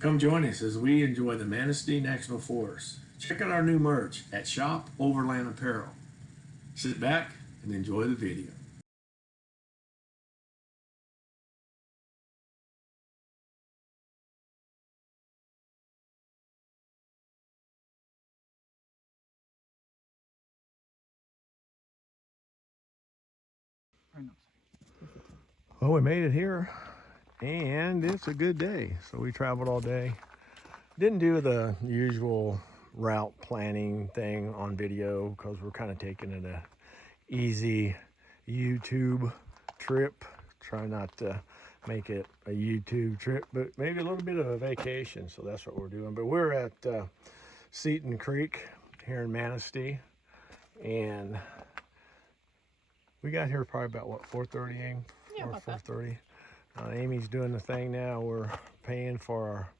Come join us as we enjoy the Manistee National Forest. Check out our new merch at Shop Overland Apparel. Sit back and enjoy the video. Well, we made it here and it's a good day. So we traveled all day. Didn't do the usual route planning thing on video because we're kind of taking it a easy YouTube trip. Try not to make it a YouTube trip, but maybe a little bit of a vacation. So that's what we're doing. But we're at Seaton Creek here in Manistee, and we got here probably about what, 4:30, Amy? Yeah, or about 4:30. Amy's doing the thing now. We're paying for our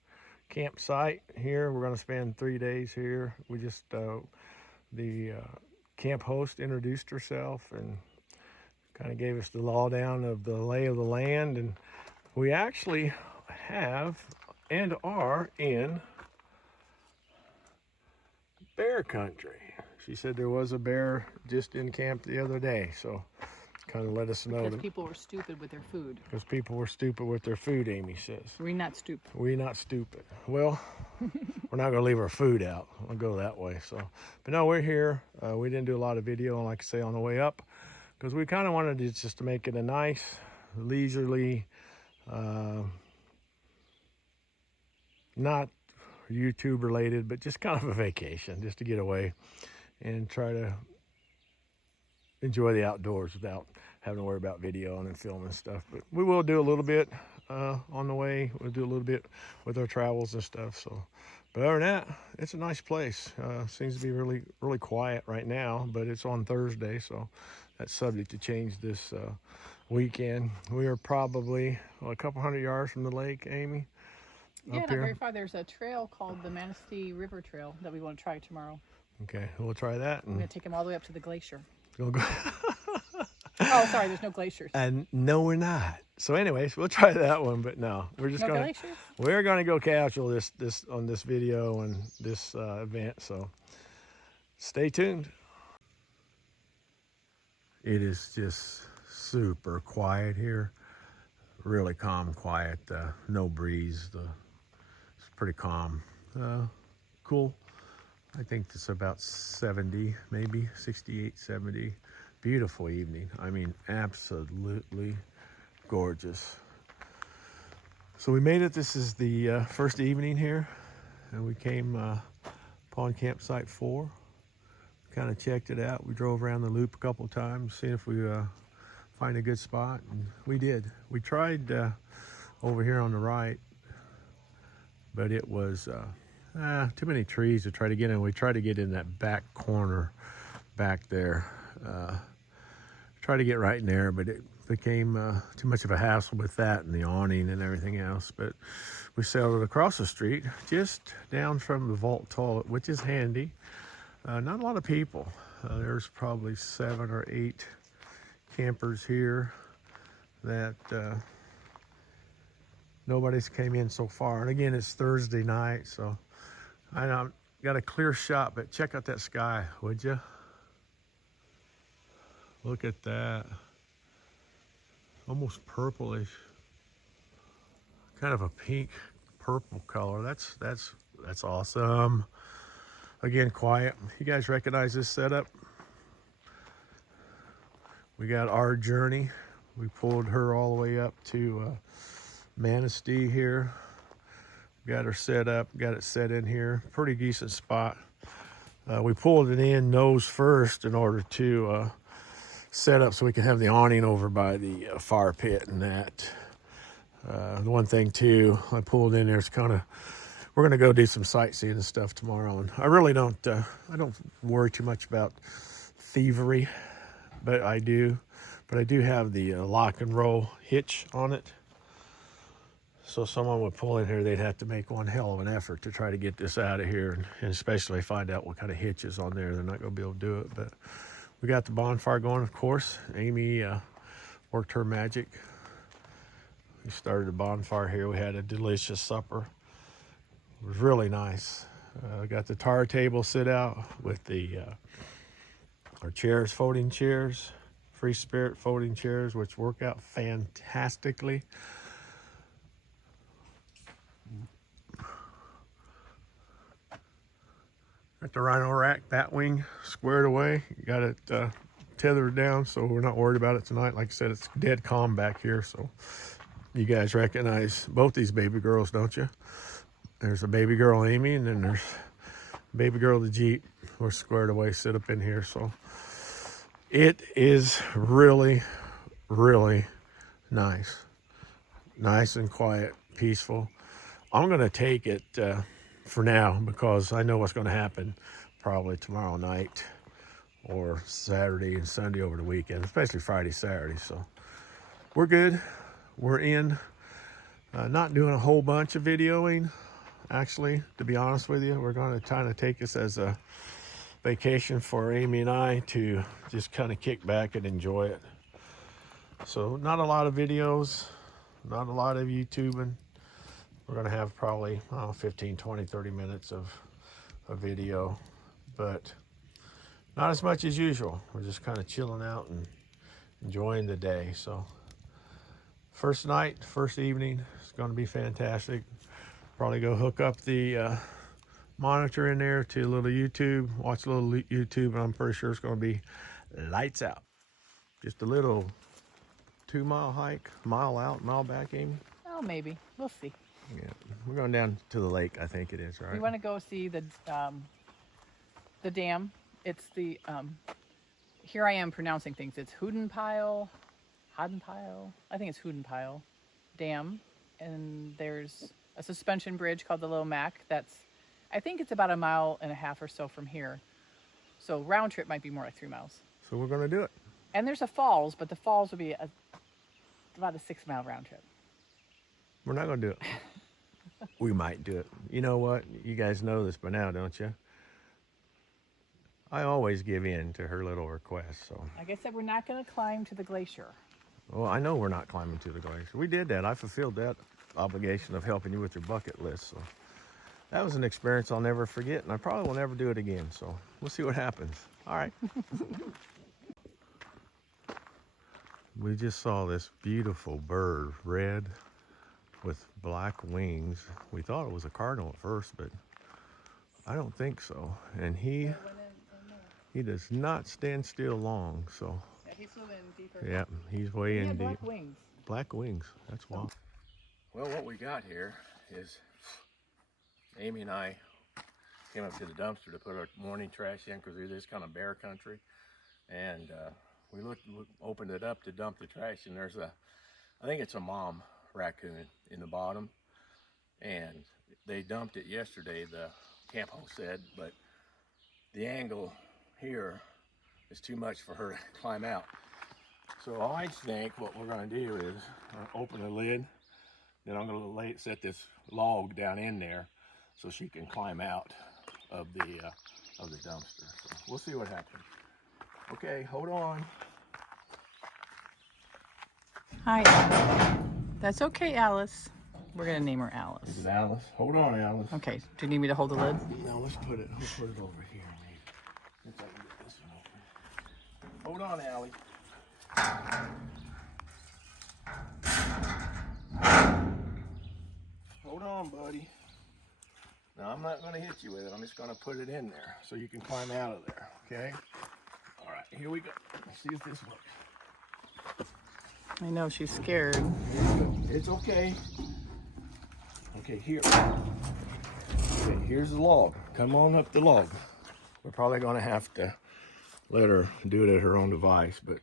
campsite here. We're going to spend 3 days here. We just the camp host introduced herself and kind of gave us the lowdown of the lay of the land, and we actually have and are in bear country. She said there was a bear just in camp the other day, so kind of let us know because people were stupid with their food. Because people were stupid with their food, Amy says. We're not stupid. We're not stupid. Well, we're not going to leave our food out. I'll go that way. So, but no, we're here. We didn't do a lot of video, like I say, on the way up, because we kind of wanted to just to make it a nice, leisurely, not YouTube related, but just kind of a vacation, just to get away and try to enjoy the outdoors without having to worry about video and film and stuff. But we will do a little bit on the way. We'll do a little bit with our travels and stuff. So, but other than that, it's a nice place. Seems to be really quiet right now, but it's on Thursday, so that's subject to change this weekend. We are probably a couple hundred yards from the lake, Amy. Yeah, not very far. There's a trail called the Manistee River Trail that we want to try tomorrow. Okay, we'll try that. We're going to take them all the way up to the glacier. We'll go. Oh, sorry, there's no glaciers. And no, we're not. So anyways, we'll try that one, but no, we're just we're gonna go casual this on this video and this event. So stay tuned. It is just super quiet here, really calm, quiet, no breeze. It's pretty calm, cool. I think it's about 70, maybe 68, 70. Beautiful evening. I mean, absolutely gorgeous. So we made it. This is the first evening here, and we came upon campsite 4. Kind of checked it out. We drove around the loop a couple of times, seeing if we find a good spot, and we did. We tried over here on the right, but it was too many trees to try to get in. We tried to get in that back corner back there. Try to get right in there, but it became too much of a hassle with that and the awning and everything else. But we sailed across the street, just down from the vault toilet, which is handy. Not a lot of people. There's probably 7 or 8 campers here that nobody's came in so far. And again, it's Thursday night, so I know got a clear shot, but check out that sky, would you? Look at that. Almost purplish. Kind of a pink purple color. That's awesome. Again, quiet. You guys recognize this setup? We got our journey. We pulled her all the way up to Manistee here. Got her set up, got it set in here. Pretty decent spot. We pulled it in nose first in order to set up so we can have the awning over by the fire pit and that. The one thing too, I pulled in there, it's kind of, we're going to go do some sightseeing and stuff tomorrow. And I really don't, I don't worry too much about thievery, but I do have the lock and roll hitch on it. So someone would pull in here, they'd have to make one hell of an effort to try to get this out of here, and especially find out what kind of hitch is on there. They're not going to be able to do it, but we got the bonfire going, of course. Amy worked her magic. We started a bonfire here. We had a delicious supper. It was really nice. Got the tar table sit out with the our chairs, folding chairs, Free Spirit folding chairs, which work out fantastically. Got the rhino rack, bat wing squared away. Got it tethered down, so we're not worried about it tonight. Like I said, it's dead calm back here, so you guys recognize both these baby girls, don't you? There's a baby girl, Amy, and then there's baby girl, the Jeep. We're squared away, sit up in here, so it is really, really nice. Nice and quiet, peaceful. I'm going to take it for now because I know what's going to happen probably tomorrow night or Saturday and Sunday over the weekend, especially Friday, Saturday. So we're good. We're in. Not doing a whole bunch of videoing, actually, to be honest with you. We're going to kind of take this as a vacation for Amy and I to just kind of kick back and enjoy it. So not a lot of videos, not a lot of YouTubing. We're going to have probably 15, 20, 30 minutes of video, but not as much as usual. We're just kind of chilling out and enjoying the day. So first night, first evening, it's going to be fantastic. Probably go hook up the monitor in there to a little YouTube, watch a little YouTube, and I'm pretty sure it's going to be lights out. Just a little 2-mile hike, mile out, mile back, Amy. Oh, maybe. We'll see. Yeah, we're going down to the lake, I think it is, right? We want to go see the dam. It's the here I am pronouncing things. It's Hodenpyle. I think it's Hodenpyle Dam, and there's a suspension bridge called the Little Mac. I think it's about 1.5 miles or so from here. So round trip might be more like 3 miles. So we're going to do it. And there's a falls, but the falls would be about a 6-mile round trip. We're not going to do it. We might do it. You know what? You guys know this by now, don't you? I always give in to her little requests. So, like I said, we're not going to climb to the glacier. Well, I know we're not climbing to the glacier. We did that. I fulfilled that obligation of helping you with your bucket list. So that was an experience I'll never forget, and I probably will never do it again. So we'll see what happens. All right. We just saw this beautiful bird, red with black wings. We thought it was a cardinal at first, but I don't think so. And he does not stand still long. So yeah, he flew in deeper. Yeah, he's way in deep. Black wings. Black wings. That's wild. Well, what we got here is Amy and I came up to the dumpster to put our morning trash in because it is kind of bear country, and we opened it up to dump the trash, and there's I think it's a mom raccoon in the bottom, and they dumped it yesterday, the camp host said, but the angle here is too much for her to climb out. So I think what we're going to do is open the lid, then I'm going to set this log down in there so she can climb out of the dumpster. So we'll see what happens. Okay, hold on. Hi. That's okay, Alice. We're gonna name her Alice. Is it Alice? Hold on, Alice. Okay. Do you need me to hold the lid? No, let's put it over here, maybe. Since I can get this one open. Hold on, Allie. Hold on, buddy. Now I'm not gonna hit you with it. I'm just gonna put it in there so you can climb out of there. Okay. All right. Here we go. Let's see if this works. I know she's scared. It's okay. Okay, here. Okay, here's the log. Come on up the log. We're probably going to have to let her do it at her own device, but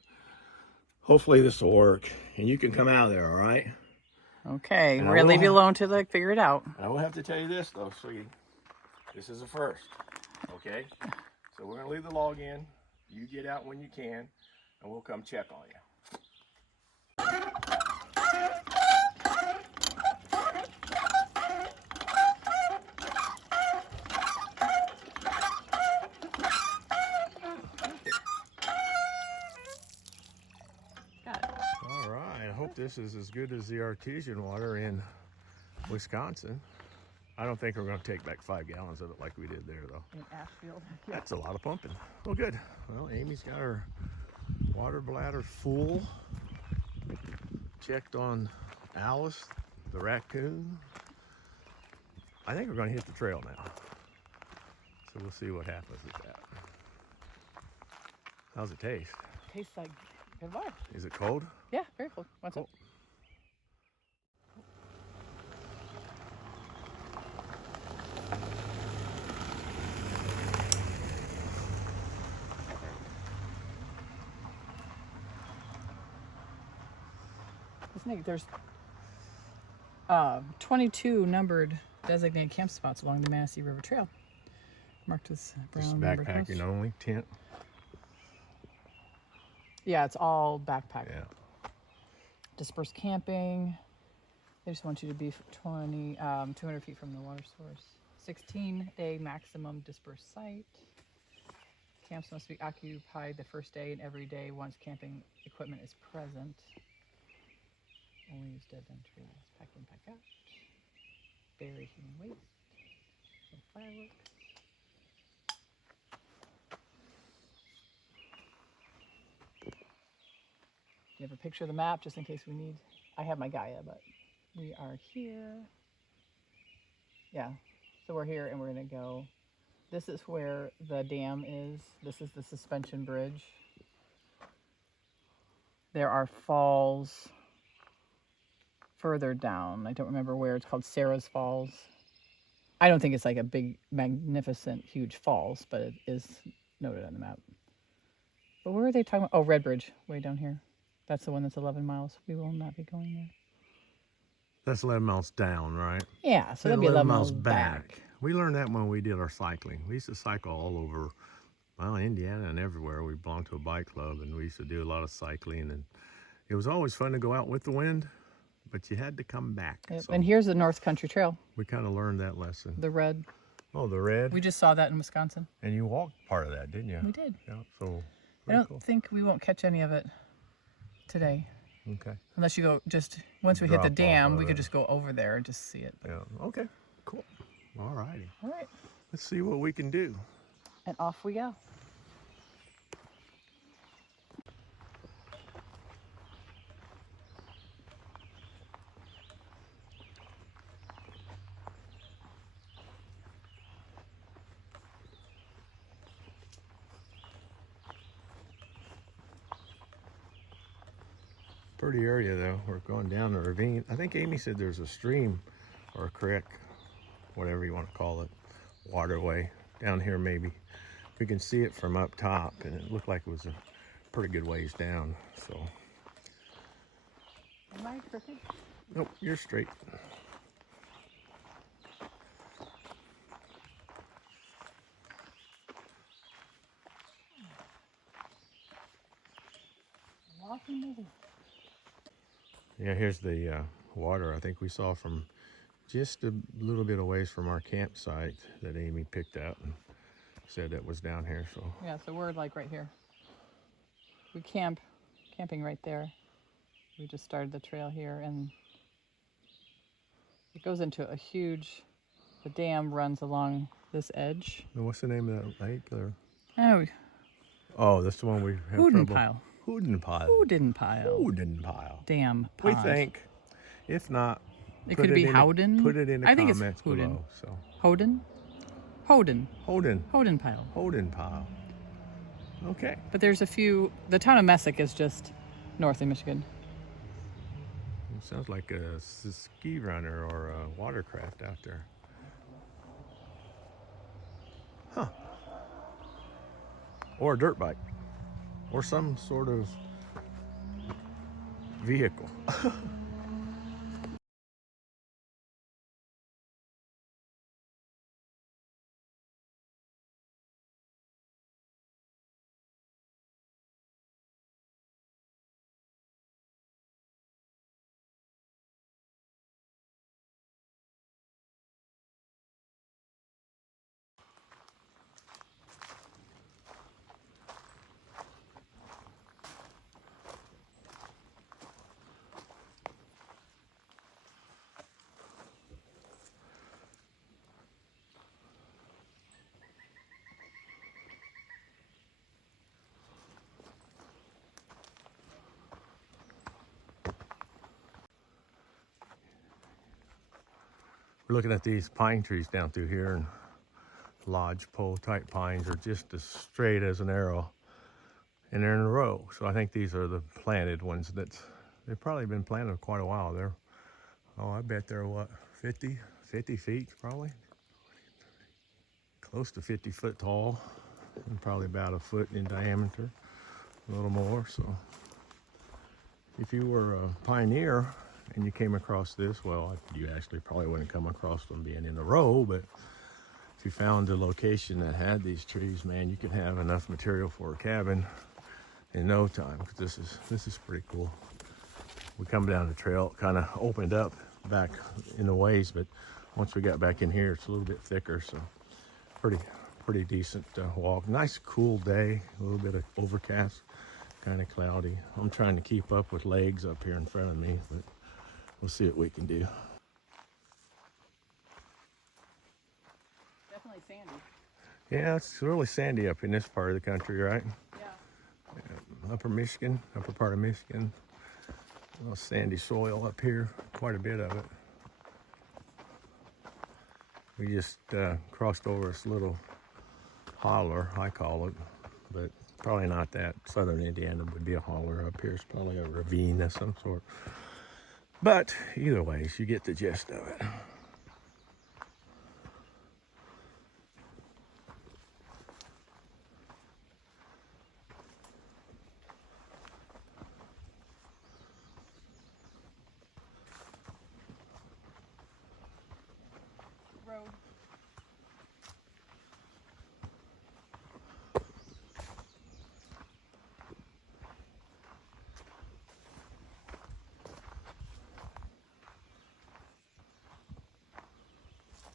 hopefully this will work. And you can come out of there, all right? Okay, we're gonna leave you alone till I figure it out. I will have to tell you this though, sweetie. This is a first, okay? So we're gonna leave the log in. You get out when you can, and we'll come check on you. All right, I hope this is as good as the artesian water in Wisconsin. I don't think we're going to take back 5 gallons of it like we did there, though. In Ashfield. That's a lot of pumping. Well, good. Well, Amy's got her water bladder full. Checked on Alice, the raccoon. I think we're going to hit the trail now. So we'll see what happens with that. How's it taste? Tastes like good water. Is it cold? Yeah, very cold. What's Cool. up? There's 22 numbered designated camp spots along the Manistee River Trail. Marked with brown Just numbered backpacking posts. only, tent. Yeah, it's all backpack. Yeah. Dispersed camping. They just want you to be 200 feet from the water source. 16-day maximum dispersed site. Camps must be occupied the first day and every day once camping equipment is present. Only use dead limb trees. Pack in, pack out. Bury human waste. No fireworks. You have a picture of the map just in case we need. I have my Gaia, but we are here. Yeah, so we're here and we're gonna go. This is where the dam is. This is the suspension bridge. There are falls further down. I don't remember where. It's called Sarah's Falls. I don't think it's like a big, magnificent, huge falls, but it is noted on the map. But where are they talking about? Oh, Red Bridge, way down here. That's the one that's 11 miles. We will not be going there. That's 11 miles down, right? Yeah, so that'd be 11 miles back. We learned that when we did our cycling. We used to cycle all over, well, Indiana and everywhere. We belonged to a bike club, and we used to do a lot of cycling. And it was always fun to go out with the wind, but you had to come back. Yep. So And here's the North Country Trail, we kind of learned that lesson. the red. Oh, the red. We just saw that in Wisconsin. And you walked part of that, didn't you? We did. Yeah. So I don't think we won't catch any of it today. Okay. Unless you go just, once we hit the Drop off dam, of we could it. just go over there and just see it. Yeah. Okay. Cool. All righty. All right. Let's see what we can do. And off we go. Pretty area though. We're going down the ravine. I think Amy said there's a stream or a creek, whatever you want to call it, waterway down here maybe. We can see it from up top, and it looked like it was a pretty good ways down. So, Am I crooked? nope, you're straight. Walking the woods. Yeah, here's the water I think we saw from just a little bit away from our campsite that Amy picked out and said it was down here. So Yeah, so we're like right here. We camping right there. We just started the trail here, and it goes into a huge, the dam runs along this edge. now, what's the name of that lake? Or, Oh, oh, that's the one we have Hooden trouble. Pile. Hooden pile. Hooden Pile. Hooden pile. Dam We pond. think. If not, It put could be in Howden. Put it in the I think it's comments Hooden. below. So Hoden? Hoden. Hooden Pile. pile. Okay. But there's a few, the town of Messick is just north of Michigan. It sounds like a ski runner or a watercraft out there. Huh. Or a dirt bike. Or some sort of vehicle. We're looking at these pine trees down through here, and lodgepole type pines are just as straight as an arrow, and they're in a row. So I think these are the planted ones. They've probably been planted quite a while. I bet they're what, 50 feet probably, close to 50 foot tall, and probably about a foot in diameter, a little more. So if you were a pioneer and you came across this, well, you actually probably wouldn't come across them being in a row, but if you found a location that had these trees, man, you could have enough material for a cabin in no time, because this is pretty cool. We come down the trail, it kind of opened up back in the ways, but once we got back in here, it's a little bit thicker, so pretty decent walk. Nice cool day, a little bit of overcast, kind of cloudy. I'm trying to keep up with legs up here in front of me, but we'll see what we can do. Definitely sandy. Yeah, it's really sandy up in this part of the country, right? Yeah. Upper Michigan, upper part of Michigan. A little sandy soil up here, quite a bit of it. We just crossed over this little holler, I call it, but probably not that. Southern Indiana would be a holler. Up here it's probably a ravine of some sort. But either way, you get the gist of it. Road.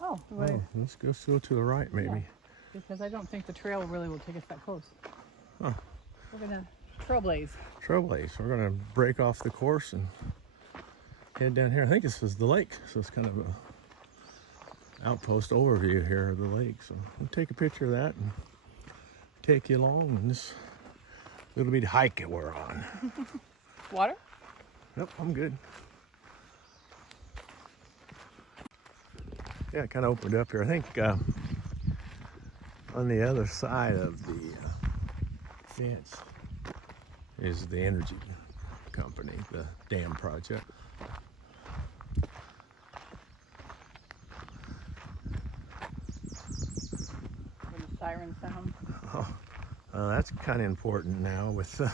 Oh, Let's go to the right, maybe. Yeah, because I don't think the trail really will take us that close. Huh. We're gonna trailblaze. Trailblaze. We're gonna break off the course and head down here. I think this is the lake, so it's kind of a outpost overview here of the lake. So we'll take a picture of that and take you along in this little bitty hike that we're on. Water? Nope, I'm good. Yeah, it kind of opened up here. I think on the other side of the fence is the energy company, the dam project. When the siren sound. Oh, that's kind of important now with the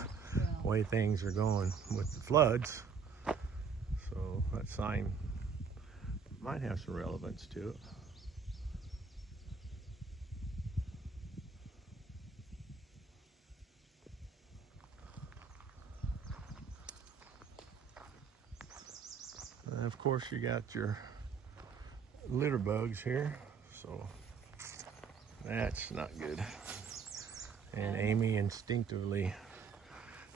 way things are going with the floods. So that sign might have some relevance to it. And of course you got your litter bugs here, so that's not good. And Amy instinctively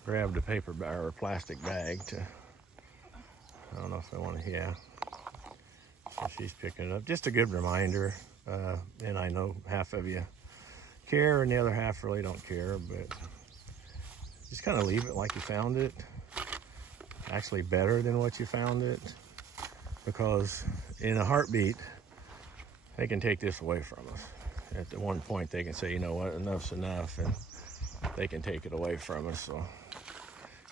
grabbed a paper bag or a plastic bag to, I don't know if I want to, yeah. So she's picking it up. Just a good reminder, and I know half of you care and the other half really don't care, but just kind of leave it like you found it. Actually better than what you found it, because in a heartbeat, they can take this away from us. At the one point they can say, you know what, enough's enough, and they can take it away from us. So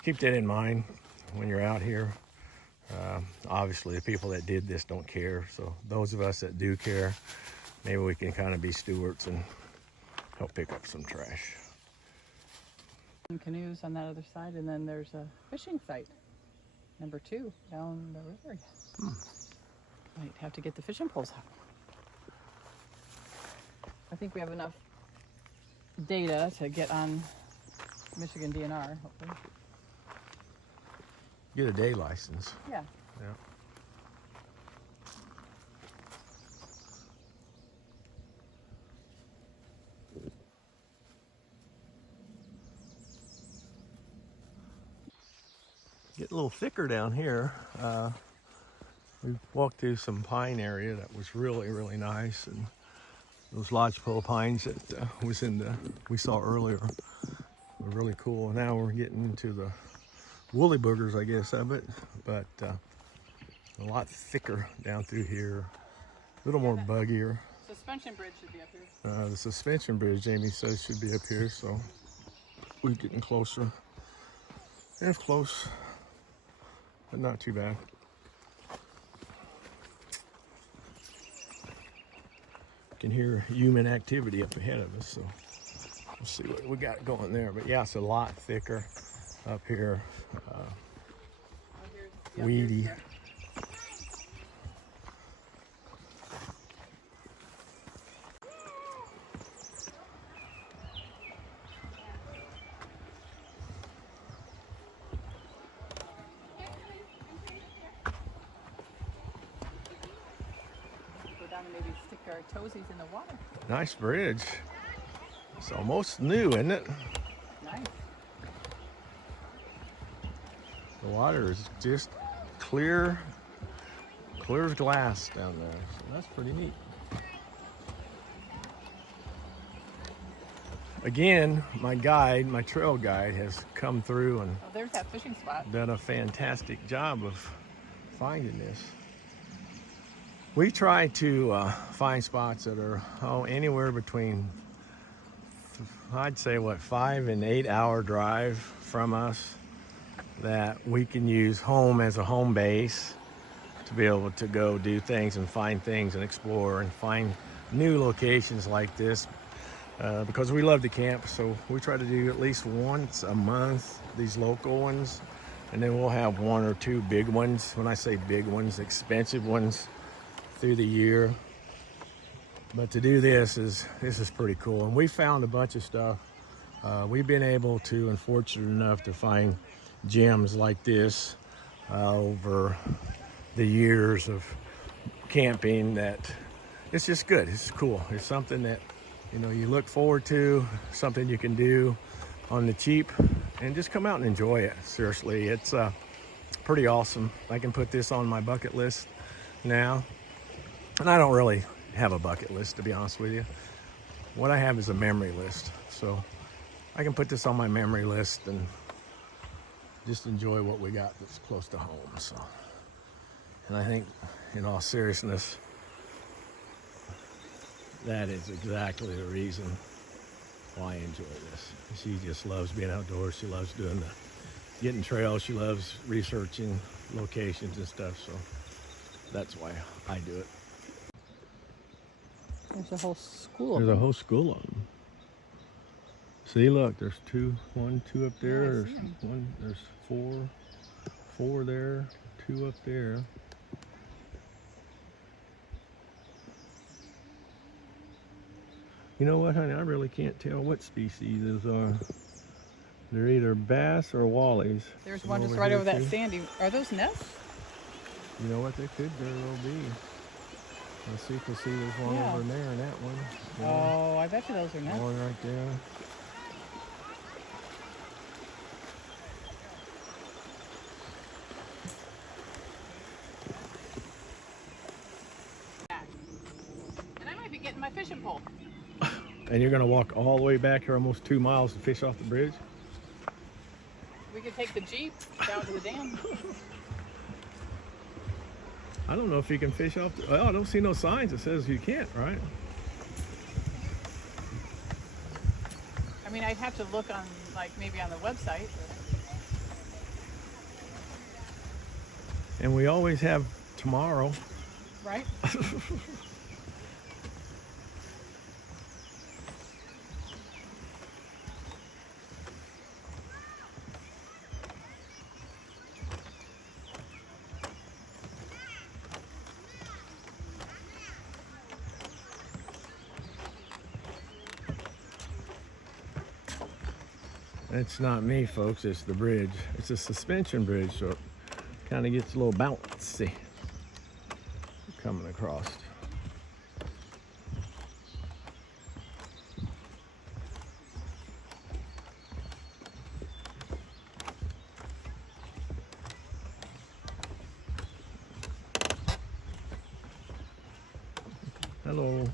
keep that in mind when you're out here. Obviously the people that did this don't care, so those of us that do care, maybe we can kind of be stewards and help pick up some trash. Canoes on that other side, and then there's a fishing site, number 2, down the river. Might have to get the fishing poles out. I think we have enough data to get on Michigan DNR, hopefully. Get a day license. Yeah. Yeah. Get a little thicker down here. We walked through some pine area that was really nice, and those lodgepole pines that we saw earlier were really cool. Now we're getting into the woolly boogers, I guess, of it, but a lot thicker down through here. little more buggier. Suspension bridge should be up here. The suspension bridge, Jamie says, should be up here, so we're getting closer. It's close, but not too bad. Can hear human activity up ahead of us, so we'll see what we got going there. But yeah, it's a lot thicker up here, weedy. And maybe stick our toesies in the water. Nice bridge. It's almost new, isn't it? Nice. The water is just clear as glass down there. So that's pretty neat. Again, my trail guide has come through and there's that fishing spot. Done a fantastic job of finding this. We try to find spots that are anywhere between, I'd say, 5 and 8 hour drive from us, that we can use home as a home base to be able to go do things and find things and explore and find new locations like this, because we love to camp. So we try to do at least once a month these local ones, and then we'll have 1 or 2 big ones. When I say big ones, expensive ones, through the year. But to do this is pretty cool, and we found a bunch of stuff. We've been able to, and fortunate enough to find gems like this over the years of camping, that it's just good. It's cool. It's something that, you know, you look forward to, something you can do on the cheap and just come out and enjoy it. Seriously, it's pretty awesome. I can put this on my bucket list now. And I don't really have a bucket list, to be honest with you. What I have is a memory list. So I can put this on my memory list and just enjoy what we got that's close to home. So, and I think, in all seriousness, that is exactly the reason why I enjoy this. She just loves being outdoors. She loves getting trails. She loves researching locations and stuff. So that's why I do it. There's a whole school. There's a whole school of them. See, look, there's 2 up there. There's 4 there, 2 up there. You know what, honey? I really can't tell what species those are. They're either bass or wallies. There's one just right over that sandy. Are those nests? You know what? They could very well be. Let's see if you see there's one over there and that one. Oh, I bet you those are nests. One right there. And I might be getting my fishing pole. And you're going to walk all the way back here almost 2 miles to fish off the bridge? We could take the Jeep down to the dam. I don't know if you can fish off well, I don't see no signs that says you can't, right? I mean, I'd have to look on, like, maybe on the website. And we always have tomorrow. Right? It's not me, folks, it's the bridge. It's a suspension bridge, so it kind of gets a little bouncy coming across. Hello.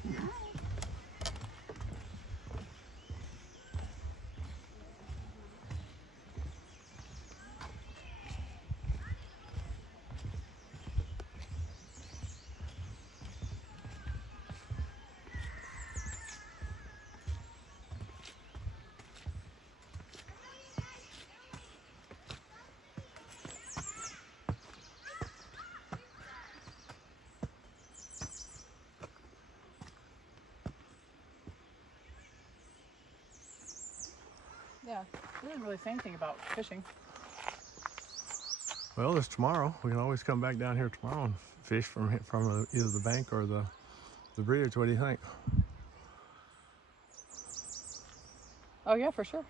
Yeah, we didn't really say anything about fishing. Well, it's tomorrow. We can always come back down here tomorrow and fish from either the bank or the bridge. What do you think? Oh yeah, for sure.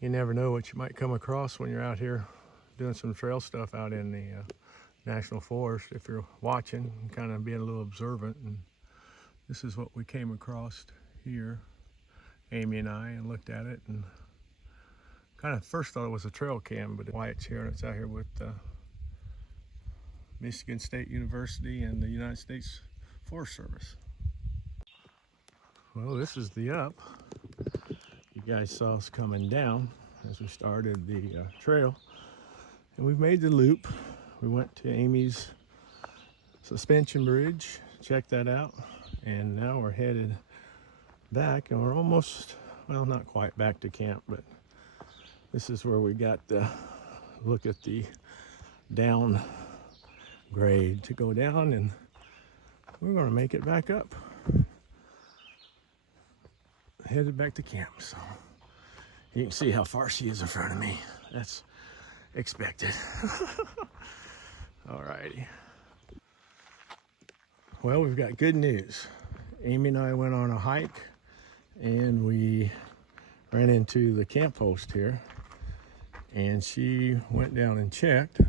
You never know what you might come across when you're out here doing some trail stuff out in the National Forest. If you're watching and kind of being a little observant, and this is what we came across here, Amy and I, and looked at it and kind of first thought it was a trail cam, but why it's here, and it's out here with Michigan State University and the United States Forest Service. Well, this is the up. You guys saw us coming down as we started the trail, and we've made the loop. We went to Amy's suspension bridge, checked that out, and now we're headed back, and we're almost, well, not quite back to camp, but this is where we got the look at the down grade to go down, and we're going to make it back up. Headed back to camp, so you can see how far she is in front of me. That's expected. Alrighty. Well, we've got good news. Amy and I went on a hike and we ran into the camp host here, and she went down and checked,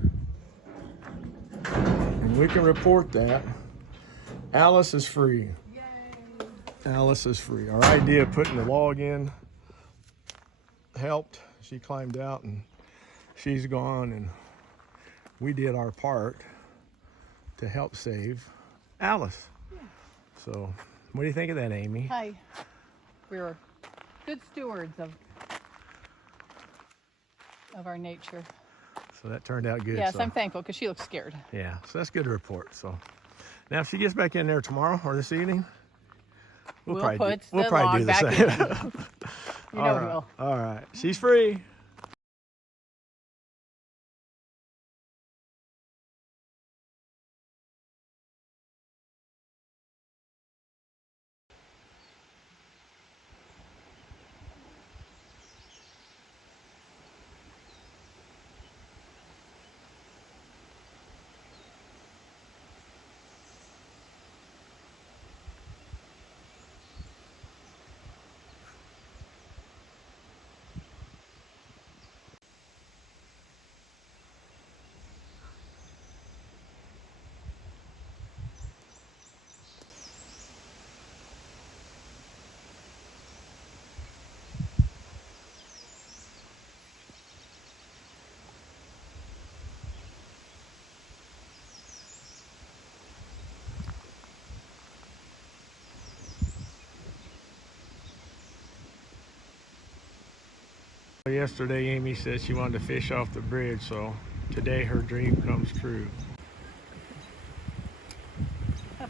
and we can report that Alice is free. Alice is free. Our idea of putting the log in helped. She climbed out and she's gone, and we did our part to help save Alice. Yeah. So what do you think of that, Amy? Hi. We were good stewards of our nature. So that turned out good. Yes, so. I'm thankful because she looks scared. Yeah, so that's good to report. So now if she gets back in there tomorrow or this evening, we'll probably do the same. You know we will. All right. She's free. Yesterday, Amy said she wanted to fish off the bridge, so today her dream comes true. Right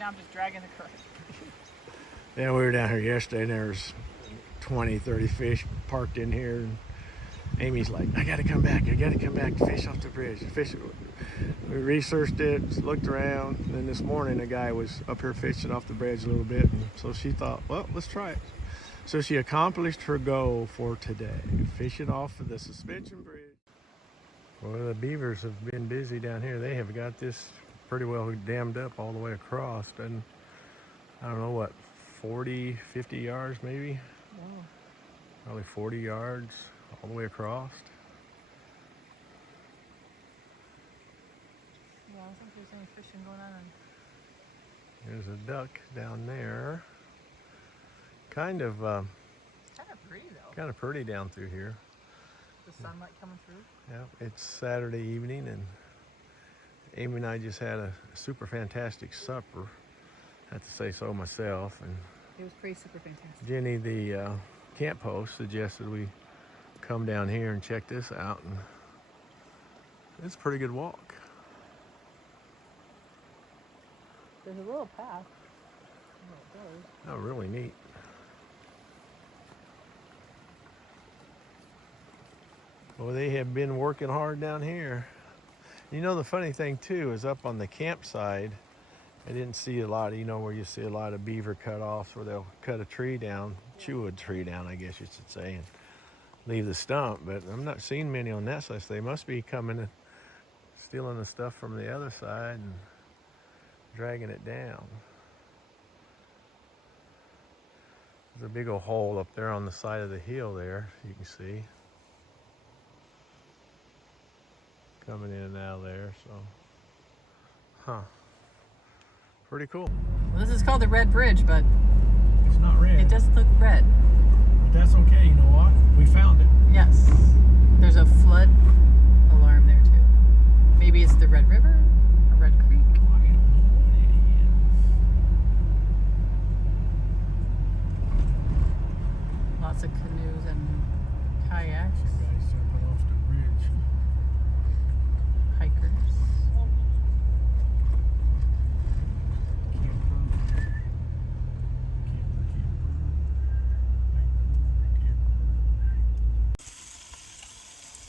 now I'm just dragging the current. Yeah, we were down here yesterday and there was 20, 30 fish parked in here. And Amy's like, I gotta come back to fish off the bridge. We researched it, looked around, and then this morning the guy was up here fishing off the bridge a little bit, and so she thought, well, let's try it. So she accomplished her goal for today, fish it off of the suspension bridge. Well, the beavers have been busy down here. They have got this pretty well dammed up all the way across, and I don't know what, 40, 50 yards maybe? Whoa. Probably 40 yards all the way across. Yeah, I don't think there's any fishing going on. There's a duck down there. Kind of Pretty though. kind of pretty down through here. The sunlight coming through. Yeah, it's Saturday evening, and Amy and I just had a super fantastic supper. I have to say so myself. And It was pretty super fantastic. Jenny, the camp host, suggested we come down here and check this out. And It's a pretty good walk. There's a little path. Oh, really neat. Well, they have been working hard down here. You know, the funny thing too is up on the campside, I didn't see a lot of, you know, where you see a lot of beaver cut-offs where they'll cut a tree down, chew a tree down, I guess you should say, and leave the stump. But I'm not seeing many on that side, so they must be coming and stealing the stuff from the other side and dragging it down. There's a big old hole up there on the side of the hill there, you can see. Coming in and out of there, so. Huh. Pretty cool. Well, this is called the Red Bridge, but It's not red. it does look red. But that's okay, you know what? We found it. Yes. There's a flood alarm there too. Maybe it's the Red River or Red Creek. I don't know what it is. Lots of canoes and kayaks, Some guys jumping off the bridge. hikers.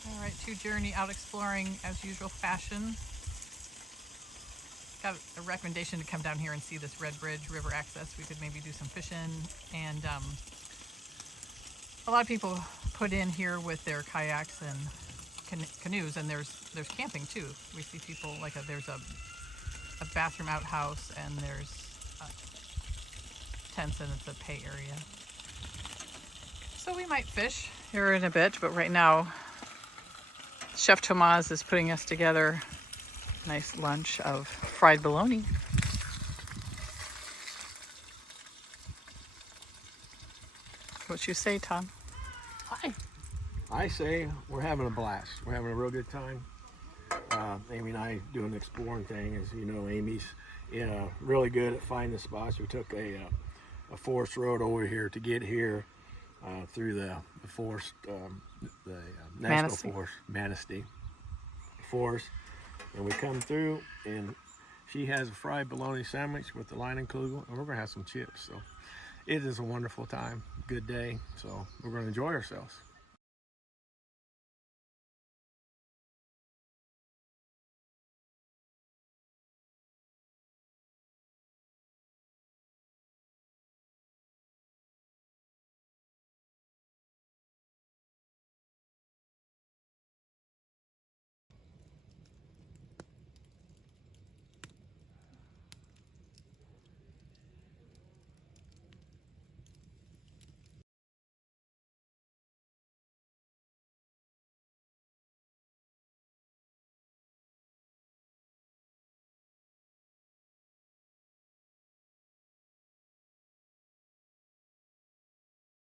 All right, to journey out exploring as usual fashion. Got a recommendation to come down here and see this Red Bridge river access. We could maybe do some fishing, and a lot of people put in here with their kayaks and canoes, and there's camping too. We see people there's a bathroom outhouse, and there's tents, and it's a pay area. So we might fish here in a bit, but right now Chef Tomas is putting us together a nice lunch of fried bologna. What you say, Tom? I say we're having a blast. We're having a real good time. Amy and I doing the exploring thing. As you know, Amy's really good at finding the spots. We took a forest road over here to get here through the forest, the national Manistee. forest, Manistee forest, and we come through, and she has a fried bologna sandwich with the Leinenkugel, and we're gonna have some chips. So it is a wonderful time, good day. So we're gonna enjoy ourselves.